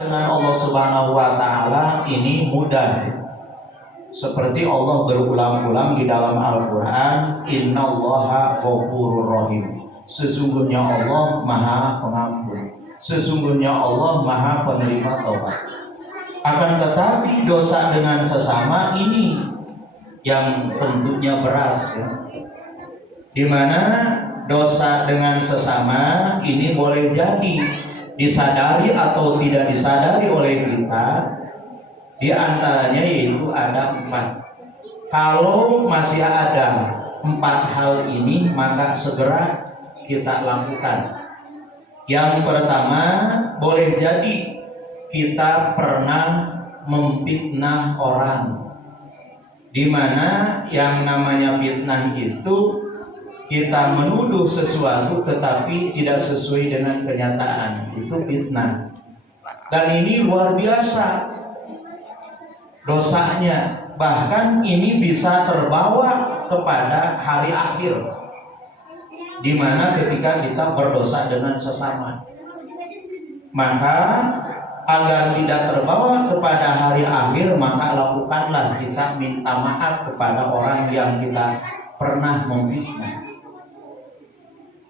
Dengan Allah Subhanahu wa taala ini mudah. Seperti Allah berulang-ulang di dalam Al-Qur'an, "Innallaha ghafurur rahim." Sesungguhnya Allah Maha Pengampun. Sesungguhnya Allah Maha Penerima taubat. Akan tetapi dosa dengan sesama ini yang tentunya berat, ya. Di mana dosa dengan sesama ini boleh jadi disadari atau tidak disadari oleh kita. Di antaranya yaitu ada 4. Kalau masih ada 4 hal ini, maka segera kita lakukan. Yang pertama, boleh jadi kita pernah memfitnah orang, di mana yang namanya fitnah itu kita menuduh sesuatu tetapi tidak sesuai dengan kenyataan, itu fitnah. Dan ini luar biasa dosanya, bahkan ini bisa terbawa kepada hari akhir, di mana ketika kita berdosa dengan sesama. Maka agar tidak terbawa kepada hari akhir, maka lakukanlah kita minta maaf kepada orang yang kita pernah memfitnah.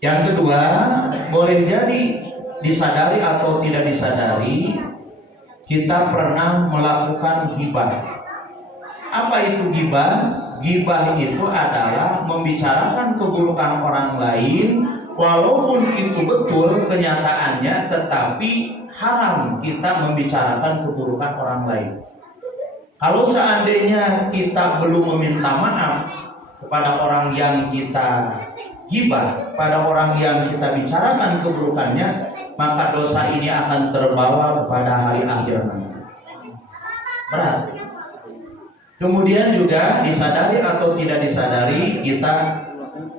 Yang kedua, boleh jadi disadari atau tidak disadari kita pernah melakukan ghibah. Apa itu ghibah? Ghibah itu adalah membicarakan keburukan orang lain, walaupun itu betul kenyataannya, tetapi haram kita membicarakan keburukan orang lain. Kalau seandainya kita belum meminta maaf kepada orang yang kita ghibah, pada orang yang kita bicarakan keburukannya, maka dosa ini akan terbawa kepada hari akhir nanti. Berat. Kemudian juga disadari atau tidak disadari kita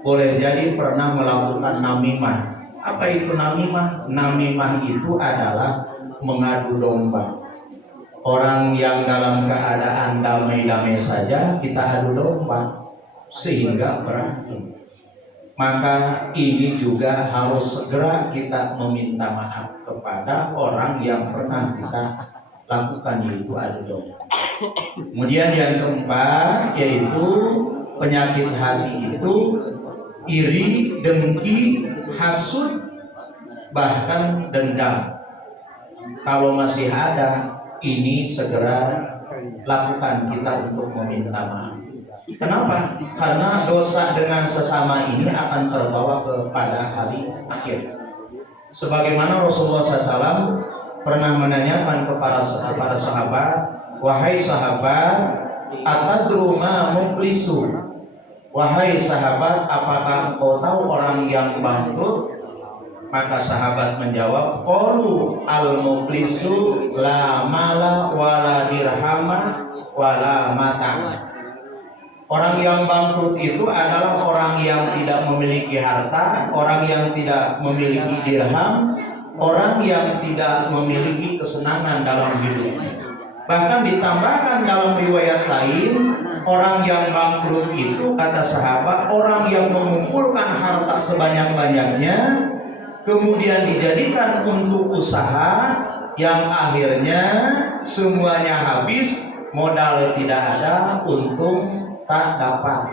boleh jadi pernah melakukan namimah. Apa itu namimah? Namimah itu adalah mengadu domba. Orang yang dalam keadaan damai-damai saja kita adu domba sehingga berantem. Maka ini juga harus segera kita meminta maaf kepada orang yang pernah kita lakukan, yaitu adu domba. Kemudian yang keempat yaitu penyakit hati itu iri, dengki, hasud, bahkan dendam. Kalau masih ada, ini segera lakukan kita untuk meminta maaf. Kenapa? Karena dosa dengan sesama ini akan terbawa kepada hari akhir. Sebagaimana Rasulullah SAW pernah menanyakan kepada sahabat, "Wahai sahabat, atadru ma muflisu?" Wahai sahabat, apakah engkau tahu orang yang bangkrut? Maka sahabat menjawab, qalu al-muflisu la mala wala dirhama wala mata. Orang yang bangkrut itu adalah orang yang tidak memiliki harta, orang yang tidak memiliki dirham, orang yang tidak memiliki kesenangan dalam hidupnya. Bahkan ditambahkan dalam riwayat lain, orang yang bangkrut itu, kata sahabat, orang yang mengumpulkan harta sebanyak-banyaknya, kemudian dijadikan untuk usaha yang akhirnya semuanya habis, modal tidak ada, untung tak dapat.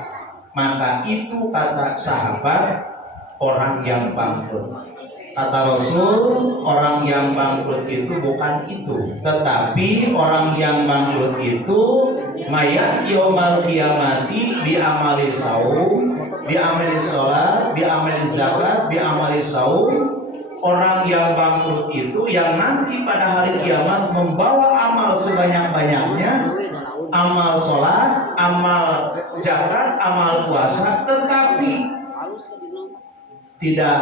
Maka itu kata sahabat orang yang bangkrut. Kata Rasul, orang yang bangkrut itu bukan itu, tetapi orang yang bangkrut itu mayat yaumal qiyamati bi amali saum, bi amali sholat, bi amali zakat, bi amali saum. Orang yang bangkrut itu yang nanti pada hari kiamat membawa amal sebanyak-banyaknya, amal sholat, amal zakat, amal puasa, tetapi tidak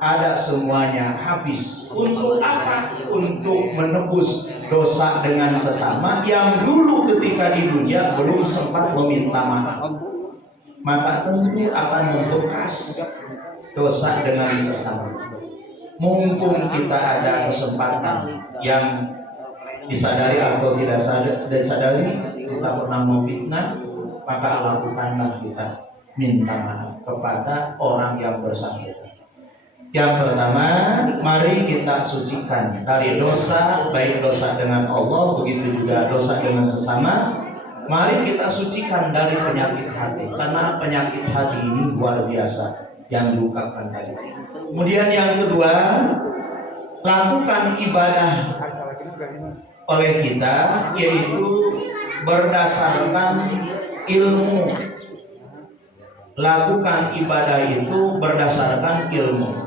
ada semuanya habis. Untuk apa? Untuk menebus dosa dengan sesama yang dulu ketika di dunia belum sempat meminta maaf. Maka tentu akan membekas dosa dengan sesama. Mumpung kita ada kesempatan yang disadari atau tidak disadari kita pernah memfitnah, maka lakukanlah kita minta maaf kepada orang yang bersangkutan. Yang pertama, mari kita sucikan dari dosa, baik dosa dengan Allah, begitu juga dosa dengan sesama. Mari kita sucikan dari penyakit hati, karena penyakit hati ini luar biasa yang diungkapkan tadi. Kemudian yang kedua, lakukan ibadah oleh kita, yaitu berdasarkan ilmu. Lakukan ibadah itu berdasarkan ilmu.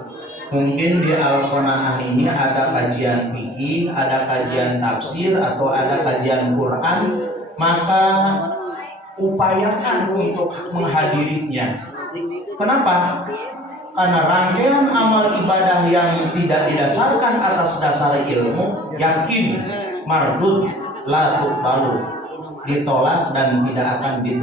Mungkin di Al-Qanaah ini ada kajian fikih, ada kajian tafsir, atau ada kajian Quran, maka upayakan untuk menghadirinya. Kenapa? Karena rangkaian amal ibadah yang tidak didasarkan atas dasar ilmu, yakin mardud la tuqbalu, ditolak dan tidak akan diterima.